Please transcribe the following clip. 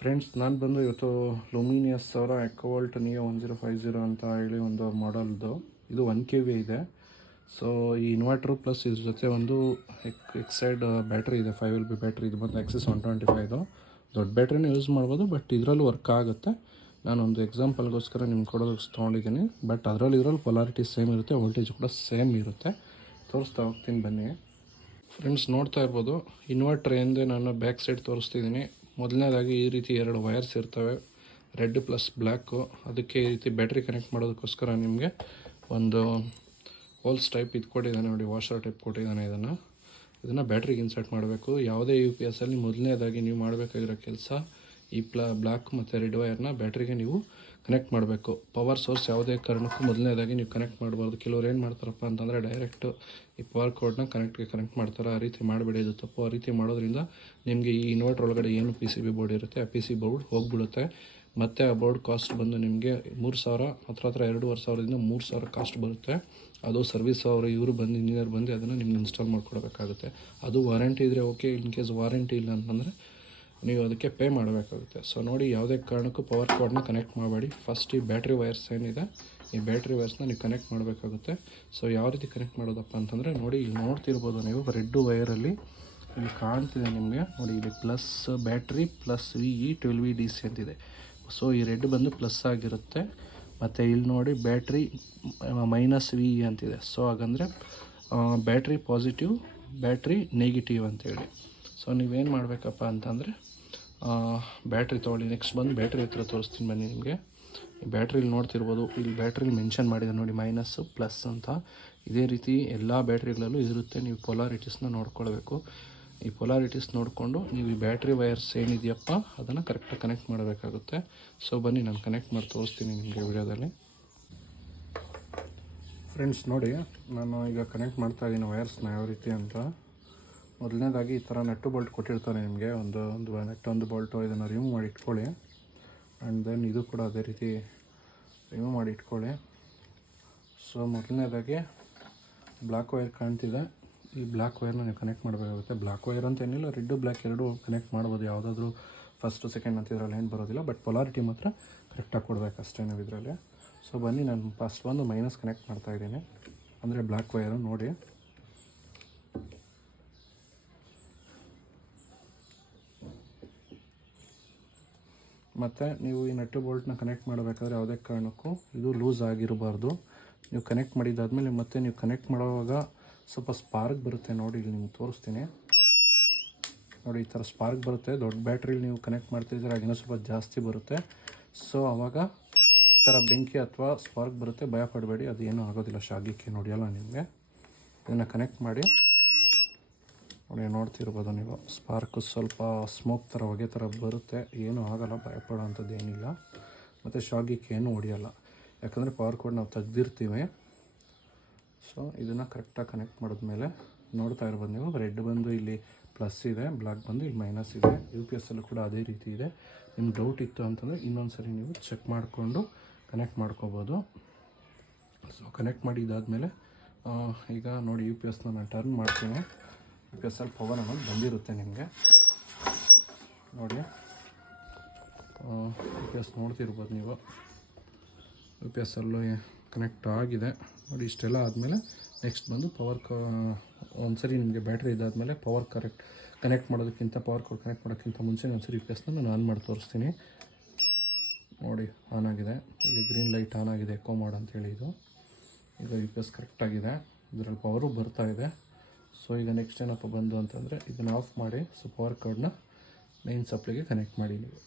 Friends, ನಾನು ಬಂದು ಇವತ್ತು ಲುಮಿನಿಯಸ್ ಅವರ ಎಕೋವೋಲ್ಟ್ ನಿಯೋ 1050 ಅಂತ ಹೇಳಿ ಒಂದು ಮಾಡೆಲ್ದು. ಇದು 1 kV ಇದೆ. ಸೊ ಈ ಇನ್ವರ್ಟ್ರು ಪ್ಲಸ್ ಇದ್ರ ಜೊತೆ ಒಂದು ಎಕ್ಸೈಡ್ ಬ್ಯಾಟ್ರಿ ಇದೆ, 5LB ಬ್ಯಾಟ್ರಿ. ಇದು ಬಂದು ಎಕ್ಸಿಸ್ 125. ದೊಡ್ಡ ಬ್ಯಾಟ್ರಿನೇ ಯೂಸ್ ಮಾಡ್ಬೋದು, ಬಟ್ ಇದರಲ್ಲೂ ವರ್ಕ್ ಆಗುತ್ತೆ. ನಾನೊಂದು ಎಕ್ಸಾಂಪಲ್ಗೋಸ್ಕರ ನಿಮ್ಗೆ ಕೊಡೋದಕ್ಕೆ ತೊಗೊಂಡಿದ್ದೀನಿ. ಬಟ್ ಇದರಲ್ಲಿ ಪೊಲಾರಿಟಿ ಸೇಮ್ ಇರುತ್ತೆ, ವೋಲ್ಟೇಜ್ ಕೂಡ ಸೇಮ್ ಇರುತ್ತೆ. ತೋರಿಸ್ತಾ ಹೋಗ್ತೀನಿ ಬನ್ನಿ. ಫ್ರೆಂಡ್ಸ್, ನೋಡ್ತಾ ಇರ್ಬೋದು ಇನ್ವರ್ಟರ್ ಹಿಂದೆ ನಾನು ಬ್ಯಾಕ್ ಸೈಡ್ ತೋರಿಸ್ತಿದ್ದೀನಿ. ಮೊದಲನೇದಾಗಿ ಈ ರೀತಿ 2 ವೈರ್ಸ್ ಇರ್ತವೆ, ರೆಡ್ ಪ್ಲಸ್ ಬ್ಲ್ಯಾಕು. ಅದಕ್ಕೆ ಈ ರೀತಿ ಬ್ಯಾಟ್ರಿ ಕನೆಕ್ಟ್ ಮಾಡೋದಕ್ಕೋಸ್ಕರ ನಿಮಗೆ ಒಂದು ಹೋಲ್ಸ್ ಟೈಪ್ ಇದು ಕೊಟ್ಟಿದ್ದಾನೆ ನೋಡಿ, ವಾಷರ್ ಟೈಪ್ ಕೊಟ್ಟಿದ್ದಾನೆ. ಇದನ್ನು ಬ್ಯಾಟ್ರಿಗೆ ಇನ್ಸರ್ಟ್ ಮಾಡಬೇಕು. ಯಾವುದೇ UPS ಅಲ್ಲಿ ಮೊದಲನೇದಾಗಿ ನೀವು ಮಾಡಬೇಕಾಗಿರೋ ಕೆಲಸ ಈ ಬ್ಲ್ಯಾಕ್ ಮತ್ತು ರೆಡ್ ವೈರ್ನ ಬ್ಯಾಟ್ರಿಗೆ ನೀವು ಕನೆಕ್ಟ್ ಮಾಡಬೇಕು. ಪವರ್ ಸೋರ್ಸ್ ಯಾವುದೇ ಕಾರಣಕ್ಕೂ ಮೊದಲನೇದಾಗಿ ನೀವು ಕನೆಕ್ಟ್ ಮಾಡಬಾರ್ದು. ಕೆಲವ್ರು ಏನು ಮಾಡ್ತಾರಪ್ಪ ಅಂತಂದರೆ ಡೈರೆಕ್ಟು ಈ ಪವರ್ ಕೋಡ್ನ ಕನೆಕ್ಟ್ ಮಾಡ್ತಾರೆ. ಆ ರೀತಿ ಮಾಡಬೇಡಿ, ಇದು ತಪ್ಪು. ಆ ರೀತಿ ಮಾಡೋದ್ರಿಂದ ನಿಮಗೆ ಈ ಇನ್ವರ್ಟರ್ ಒಳಗಡೆ ಏನು PCB ಬೋರ್ಡ್ ಇರುತ್ತೆ, ಆ PCB ಬೋರ್ಡ್ ಹೋಗಿಬಿಡುತ್ತೆ. ಮತ್ತು ಆ ಬೋರ್ಡ್ ಕಾಸ್ಟ್ ಬಂದು ನಿಮಗೆ 3000, ಹತ್ರ 2500ದಿಂದ 3000 ಕಾಸ್ಟ್ ಬರುತ್ತೆ. ಅದು ಸರ್ವಿಸ್ ಅವರು ಇವರು ಬಂದು ಇಂಜಿನಿಯರ್ ಬಂದು ಅದನ್ನು ನಿಮ್ಗೆ ಇನ್ಸ್ಟಾಲ್ ಮಾಡ್ಕೊಡ್ಬೇಕಾಗುತ್ತೆ. ಅದು ವಾರಂಟಿ ಇದ್ದರೆ ಓಕೆ. ಇನ್ ಕೇಸ್ ವಾರಂಟಿ ಇಲ್ಲ ಅಂತಂದರೆ ನೀವು ಅದಕ್ಕೆ ಪೇ ಮಾಡಬೇಕಾಗುತ್ತೆ. ಸೊ ನೋಡಿ, ಯಾವುದೇ ಕಾರಣಕ್ಕೂ ಪವರ್ ಕಾರ್ಡ್ನ ಕನೆಕ್ಟ್ ಮಾಡಬೇಡಿ. ಫಸ್ಟ್ ಈ ಬ್ಯಾಟ್ರಿ ವೈರ್ಸ್ ಏನಿದೆ, ಈ ಬ್ಯಾಟ್ರಿ ವೈರ್ಸ್ನ ನೀವು ಕನೆಕ್ಟ್ ಮಾಡಬೇಕಾಗುತ್ತೆ. ಸೊ ಯಾವ ರೀತಿ ಕನೆಕ್ಟ್ ಮಾಡೋದಪ್ಪ ಅಂತಂದರೆ ನೋಡಿ, ಇಲ್ಲಿ ನೋಡ್ತಿರ್ಬೋದು ನೀವು, ರೆಡ್ ವೈರಲ್ಲಿ ಇಲ್ಲಿ ಕಾಣ್ತಿದೆ ನಿಮಗೆ ನೋಡಿ, ಇಲ್ಲಿ plus battery plus VE 12V DC ಅಂತಿದೆ. ಸೊ ಈ ರೆಡ್ ಬಂದು ಪ್ಲಸ್ ಆಗಿರುತ್ತೆ. ಮತ್ತು ಇಲ್ಲಿ ನೋಡಿ ಬ್ಯಾಟ್ರಿ ಮೈನಸ್ VE ಅಂತಿದೆ. ಸೊ ಹಾಗಂದರೆ ಬ್ಯಾಟ್ರಿ ಪಾಸಿಟಿವ್, ಬ್ಯಾಟ್ರಿ ನೆಗೆಟಿವ್ ಅಂತೇಳಿ. ಸೊ ನೀವೇನು ಮಾಡಬೇಕಪ್ಪ ಅಂತಂದರೆ ಬ್ಯಾಟ್ರಿ ತೊಗೊಳ್ಳಿ. ನೆಕ್ಸ್ಟ್ ಬಂದು ಬ್ಯಾಟ್ರಿ ಹತ್ರ ತೋರಿಸ್ತೀನಿ ಬನ್ನಿ ನಿಮಗೆ. ಈ ಬ್ಯಾಟ್ರಿಲಿ ನೋಡ್ತಿರ್ಬೋದು, ಇಲ್ಲಿ ಬ್ಯಾಟ್ರಿಲಿ ಮೆನ್ಷನ್ ಮಾಡಿದೆ ನೋಡಿ, ಮೈನಸ್ಸು ಪ್ಲಸ್ ಅಂತ. ಇದೇ ರೀತಿ ಎಲ್ಲ ಬ್ಯಾಟ್ರಿಗಳಲ್ಲೂ ಇರುತ್ತೆ. ನೀವು ಪೊಲಾರಿಟೀಸ್ನ ನೋಡ್ಕೊಳ್ಬೇಕು. ಈ ಪೊಲಾರಿಟೀಸ್ ನೋಡಿಕೊಂಡು ನೀವು ಈ ಬ್ಯಾಟ್ರಿ ವೈರ್ಸ್ ಏನಿದೆಯಪ್ಪ ಅದನ್ನು ಕರೆಕ್ಟಾಗಿ ಕನೆಕ್ಟ್ ಮಾಡಬೇಕಾಗುತ್ತೆ. ಸೊ ಬನ್ನಿ, ನಾನು ಕನೆಕ್ಟ್ ಮಾಡಿ ತೋರಿಸ್ತೀನಿ ನಿಮಗೆ ವಿಡಿಯೋದಲ್ಲಿ. ಫ್ರೆಂಡ್ಸ್ ನೋಡಿ, ನಾನು ಈಗ ಕನೆಕ್ಟ್ ಮಾಡ್ತಾಯಿದ್ದೀನಿ ವೈರ್ಸ್ನ ಯಾವ ರೀತಿ ಅಂತ. ಮೊದಲನೇದಾಗಿ ಈ ಥರ ನಟ್ಟು ಬೋಲ್ಟ್ ಕೊಟ್ಟಿರ್ತಾರೆ ನಿಮಗೆ, ಒಂದು ನಟ್ಟು ಬೋಲ್ಟು. ಇದನ್ನು ರಿಮೂವ್ ಮಾಡಿ ಇಟ್ಕೊಳ್ಳಿ. ಆ್ಯಂಡ್ ದೆನ್ ಇದು ಕೂಡ ಅದೇ ರೀತಿ ರಿಮೂವ್ ಮಾಡಿ ಇಟ್ಕೊಳ್ಳಿ. ಸೊ ಮೊದಲನೇದಾಗಿ ಬ್ಲ್ಯಾಕ್ ವೈರ್ ಕಾಣ್ತಿದೆ, ಈ ಬ್ಲ್ಯಾಕ್ ವೈರ್ನ ನೀವು ಕನೆಕ್ಟ್ ಮಾಡಬೇಕಾಗುತ್ತೆ. ಬ್ಲ್ಯಾಕ್ ವೈರ್ ಅಂತ ಏನಿಲ್ಲ, ರೆಡ್ಡು ಬ್ಲ್ಯಾಕ್ ಎರಡೂ ಕನೆಕ್ಟ್ ಮಾಡ್ಬೋದು. ಯಾವುದಾದ್ರೂ ಫಸ್ಟು ಸೆಕೆಂಡ್ ಅಂತ ಇದರಲ್ಲಿ ಏನು ಬರೋದಿಲ್ಲ. ಬಟ್ ಪೊಲಾರಿಟಿ ಮಾತ್ರ ಕರೆಕ್ಟಾಗಿ ಕೊಡಬೇಕು ಅಷ್ಟೇ ನಾವು ಇದರಲ್ಲಿ. ಸೊ ಬನ್ನಿ, ನಾನು ಫಸ್ಟ್ ಒಂದು ಮೈನಸ್ ಕನೆಕ್ಟ್ ಮಾಡ್ತಾಯಿದ್ದೀನಿ, ಅಂದರೆ ಬ್ಲ್ಯಾಕ್ ವೈರು ನೋಡಿ. ಮತ್ತು ನೀವು ಈ ನಟ್ಟು ಬೋಲ್ಟ್ನ ಕನೆಕ್ಟ್ ಮಾಡಬೇಕಾದ್ರೆ ಯಾವುದೇ ಕಾರಣಕ್ಕೂ ಇದು ಲೂಸ್ ಆಗಿರಬಾರ್ದು. ನೀವು ಕನೆಕ್ಟ್ ಮಾಡಿದ್ದಾದಮೇಲೆ ಮತ್ತೆ ನೀವು ಕನೆಕ್ಟ್ ಮಾಡುವಾಗ ಸ್ವಲ್ಪ ಸ್ಪಾರ್ಕ್ ಬರುತ್ತೆ ನೋಡಿ, ಇಲ್ಲಿ ನಿಮ್ಗೆ ತೋರಿಸ್ತೀನಿ ನೋಡಿ. ಈ ಥರ ಸ್ಪಾರ್ಕ್ ಬರುತ್ತೆ. ದೊಡ್ಡ ಬ್ಯಾಟ್ರಿಲಿ ನೀವು ಕನೆಕ್ಟ್ ಮಾಡ್ತಿದ್ರೆ ಆಗಿನ ಸ್ವಲ್ಪ ಜಾಸ್ತಿ ಬರುತ್ತೆ. ಸೊ ಆವಾಗ ಈ ಥರ ಬೆಂಕಿ ಅಥವಾ ಸ್ಪಾರ್ಕ್ ಬರುತ್ತೆ, ಭಯ ಪಡಬೇಡಿ, ಅದು ಏನೂ ಆಗೋದಿಲ್ಲ, ಶಾಗಿಕ್ಕೆ ನೋಡಿಯಲ್ಲ ನಿಮಗೆ. ಇದನ್ನು ಕನೆಕ್ಟ್ ಮಾಡಿ ನೋಡಿ, ನೋಡ್ತಿರ್ಬೋದು ನೀವು, ಸ್ಪಾರ್ಕು ಸ್ವಲ್ಪ ಸ್ಮೋಕ್ ಥರ, ಹೊಗೆ ಥರ ಬರುತ್ತೆ. ಏನೂ ಆಗೋಲ್ಲ, ಭಯಪಡೋ ಅಂಥದ್ದು ಏನಿಲ್ಲ. ಮತ್ತು ಶಾಗಿಕ್ಕೆ ಏನೂ ಹೊಡಿಯೋಲ್ಲ, ಯಾಕಂದರೆ ಪವರ್ ಕೋಡ್ ನಾವು ತೆಗ್ದಿರ್ತೀವಿ. ಸೊ ಇದನ್ನು ಕರೆಕ್ಟಾಗಿ ಕನೆಕ್ಟ್ ಮಾಡಿದ್ಮೇಲೆ ನೋಡ್ತಾ ಇರ್ಬೋದು ನೀವು, ರೆಡ್ ಬಂದು ಇಲ್ಲಿ ಪ್ಲಸ್ ಇದೆ, ಬ್ಲ್ಯಾಕ್ ಬಂದು ಇಲ್ಲಿ ಮೈನಸ್ ಇದೆ. UPS ಅಲ್ಲೂ ಕೂಡ ಅದೇ ರೀತಿ ಇದೆ. ನಿಮ್ಗೆ ಡೌಟ್ ಇತ್ತು ಅಂತಂದರೆ ಇನ್ನೊಂದು ಸರಿ ನೀವು ಚೆಕ್ ಮಾಡಿಕೊಂಡು ಕನೆಕ್ಟ್ ಮಾಡ್ಕೋಬೋದು. ಸೊ ಕನೆಕ್ಟ್ ಮಾಡಿದ್ದಾದಮೇಲೆ ಈಗ ನೋಡಿ, UPSನ ನಾನು ಟರ್ನ್ ಮಾಡ್ತೀನಿ. UPS ಅಲ್ಲಿ ಪವರ್ ಅನ್ನೋದು ಬಂದಿರುತ್ತೆ ನಿಮಗೆ ನೋಡಿ. UPS ನೋಡ್ತಿರ್ಬೋದು ನೀವು, UPS ಅಲ್ಲೂ ಕನೆಕ್ಟ್ ಆಗಿದೆ ನೋಡಿ. ಇಷ್ಟೆಲ್ಲ ಆದಮೇಲೆ ನೆಕ್ಸ್ಟ್ ಬಂದು ಒಂದು ಸರಿ ನಿಮಗೆ ಬ್ಯಾಟ್ರಿ ಇದಾದಮೇಲೆ ಕನೆಕ್ಟ್ ಮಾಡೋದಕ್ಕಿಂತ, ಪವರ್ ಕೋಡ್ ಕನೆಕ್ಟ್ ಮಾಡೋಕ್ಕಿಂತ ಮುಂಚೆ ಒಂದು ಸರಿ UPSನ ನಾನು ಆನ್ ಮಾಡಿ ತೋರಿಸ್ತೀನಿ ನೋಡಿ. ಆನ್ ಆಗಿದೆ, ಇಲ್ಲಿ ಗ್ರೀನ್ ಲೈಟ್ ಆನ್ ಆಗಿದೆ, ಎಕೋ ಮೋಡ್ ಅಂತೇಳಿ. ಇದು ಈಗ UPS ಕರೆಕ್ಟಾಗಿದೆ, ಇದರಲ್ಲಿ ಪವರು ಬರ್ತಾ ಇದೆ. ಸೊ ಈಗ ನೆಕ್ಸ್ಟ್ ಏನಪ್ಪ ಬಂದು ಅಂತಂದರೆ ಇದನ್ನು ಆಫ್ ಮಾಡಿ, ಸೊ ಪವರ್ ಕಾರ್ಡ್ನ ಮೇನ್ ಸಪ್ಲೈಗೆ ಕನೆಕ್ಟ್ ಮಾಡಿ ನೀವು.